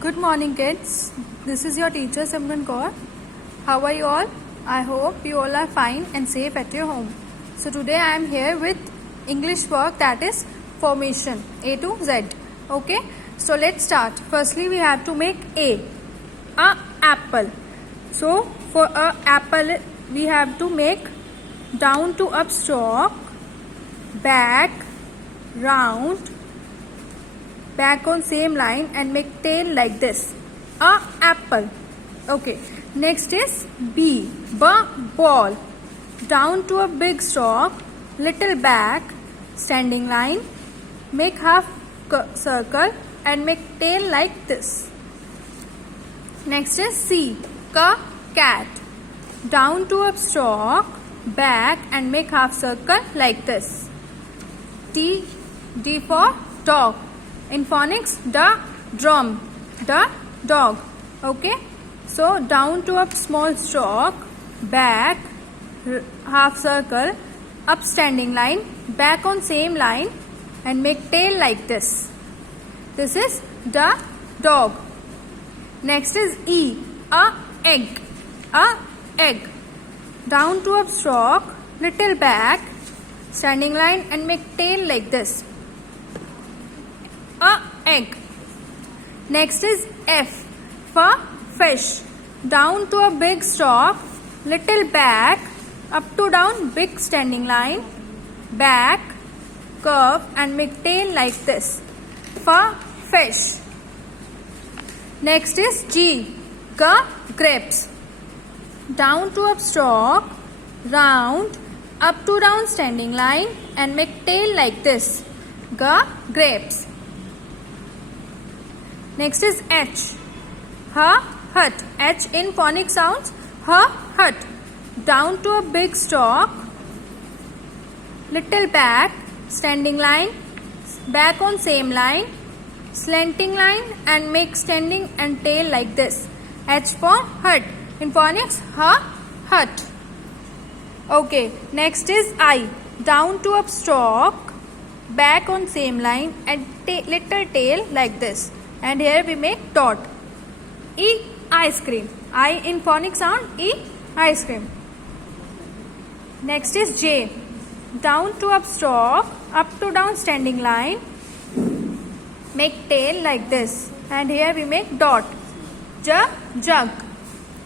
Good morning, kids. This is your teacher Simran Kaur. How are you all? I hope you all are fine and safe at your home. So today I am here with English work, that is formation A to Z. Okay. So let's start. Firstly, we have to make a apple. So for a apple, we have to make down to up stalk, back, round, back on same line, and make tail like this. A apple. Okay. Next is B. Ball. Down to a big stalk, little back, standing line, make half circle and make tail like this. Next is C. Cat. Down to a stalk, back, and make half circle like this. D for dog. In phonics, drum, dog. Okay. So down to a small stalk, back, half circle, up standing line, back on same line, and make tail like this. This is dog. Next is E. Egg. Egg. Down to a stalk, little back, standing line, and make tail like this. Egg. Next is F for fish. Down to a big stalk, little back, up to down, big standing line, back, curve, and make tail like this. For fish. Next is G. Grapes. Down to a stalk, round, up to down standing line, and make tail like this. Grapes. Next is H. Hut. H in phonic sounds. Hut. Down to a big stalk, little back, standing line, back on same line, slanting line, and make standing and tail like this. H for hut. In phonics, hut. Okay. Next is I. Down to a stalk, back on same line, and little tail like this. And here we make dot. E. Ice cream. I in phonic sound. E. Ice cream. Next is J. Down to up stalk, up to down standing line, make tail like this. And here we make dot. Jug.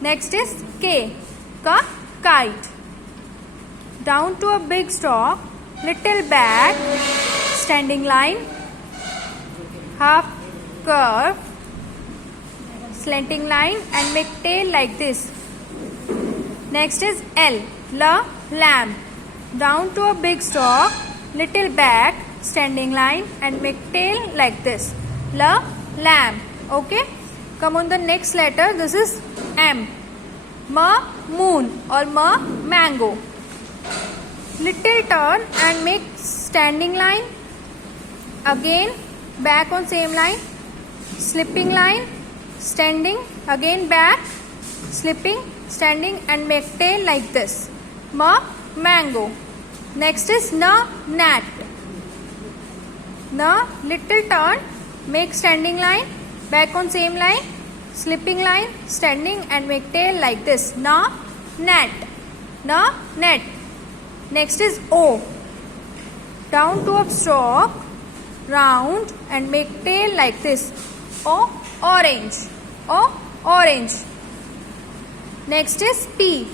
Next is K. Kite. Down to a big stalk, little back, standing line, half curve, slanting line, and make tail like this. Next is L. Lamb. Down to a big stalk, little back, standing line, and make tail like this. Lamb. Okay. Come on the next letter. This is M. Moon or mango. Little turn and make standing line. Again back on same line. Slipping line, standing, again back, slipping, standing, and make tail like this. Mango. Next is gnat. Little turn, make standing line, back on same line, slipping line, standing, and make tail like this. Net. Next is O. Down to a stalk, round, and make tail like this. Orange. Next is P.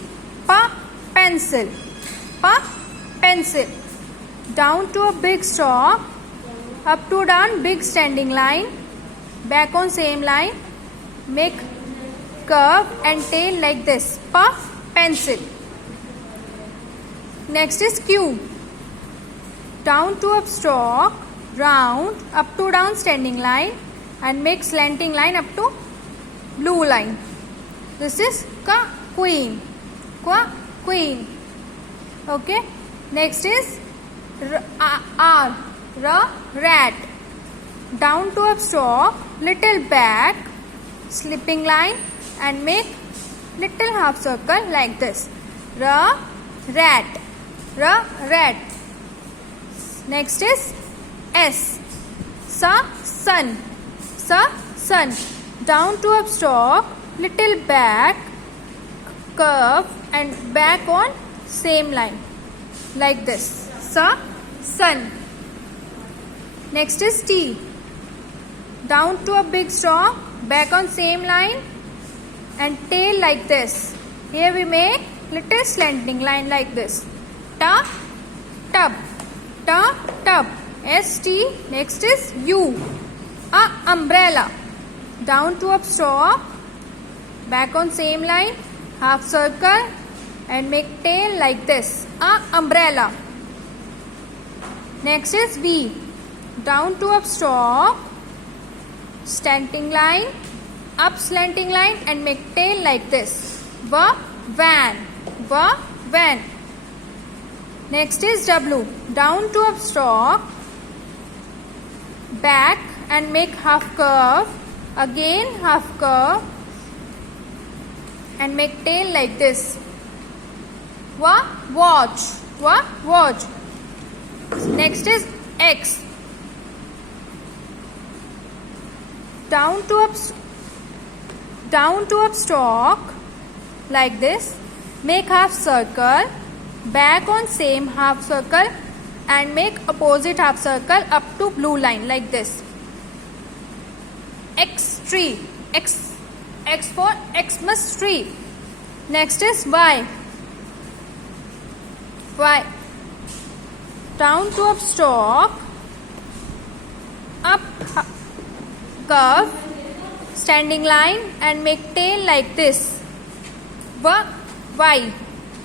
Pencil. Down to a big stalk, up to down big standing line, back on same line, make curve and tail like this. Pencil. Next is Q. Down to a stalk, round, up to down standing line, and make slanting line up to blue line. This is queen. Okay. Next is rat. Down to a stalk, little back, slipping line, and make little half circle like this. Rat. Next is S. Sun. down to up stalk, little back, curve and back on same line like this. Sun. Next is T. Down to a big stalk, back on same line and tail like this. Here we make little slanting line like this. Tub. ST. Next is U. A umbrella. Down to up stalk, back on same line, half circle and make tail like this. A umbrella. Next is V. Down to up stalk, slanting line, up slanting line and make tail like this. Van. Next is W. Down to up stalk, back and make half curve, again half curve and make tail like this. Watch. Next is X. Down to up stalk like this. Make half circle, back on same half circle and make opposite half circle up to blue line like this. Tree. X for Xmas tree. Next is Y. Down to up stalk, up curve, standing line and make tail like this. Y.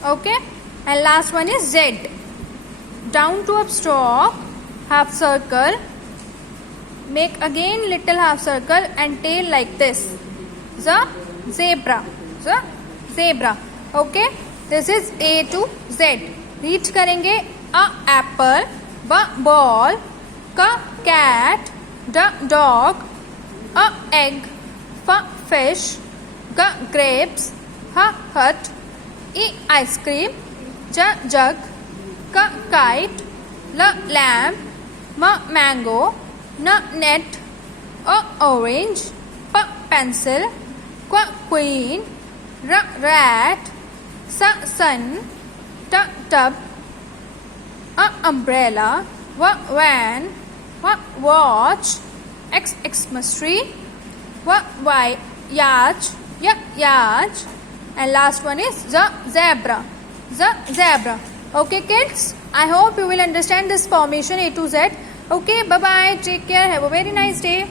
Okay. And last one is Z. Down to up stalk, half circle, make again little half circle and tail like this. Zebra. Okay. This is A to Z. Read करेंगे a apple, b ball, c cat, d dog, a egg, f fish, g grapes, h hut, e ice cream, j jug, k kite, l lamb, m mango, n net, o orange, p pencil, q queen, r rat, s sun, t tub, a umbrella, van, watch, Xmas tree, yacht, and last one is zebra. Okay kids, I hope you will understand this formation A to Z. Okay, bye bye, take care, have a very nice day.